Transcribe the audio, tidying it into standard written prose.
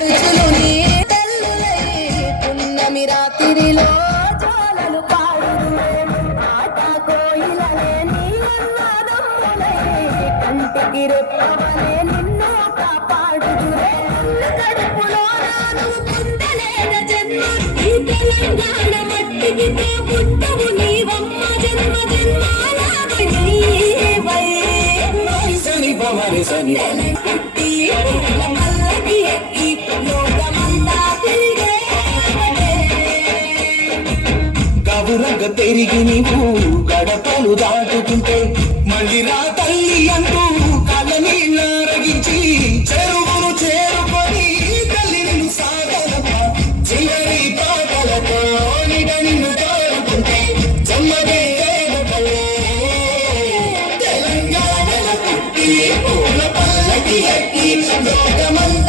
పడుచులు నీ తల్లులై పున్నమి రాత్రిలో జాలలు పాడుదులే ఆట కోయిలలే నీ అన్నదమ్ములై కంటికి రెప్పవలే నిన్ను కాపాడుదులే కడుపులో నాను పొందలేద జన్మ ఈ తెలంగాణ మట్టికి పుట్టవు నీవమ్మ జన్మ జన్మాల నీవై సని భవని సని పుట్టి మల్లకి ఎక్కి లోకమంతా తిరిగే గబురగ పెరిగి నీవు గడపలు దాటుతుంటే మళ్ళీ రా తల్లి అంటూ కళ్ళ నీళ్ళరగించి చెరువును చేరుకొని తల్లి నిన్ను సాగలమ్మ చివరి పాటలతో నిడ నిన్ను కోరుకుంటే జన్మదే తెలంగాణల పుట్టి పూల పల్లకి ఎక్కి లోకమంతా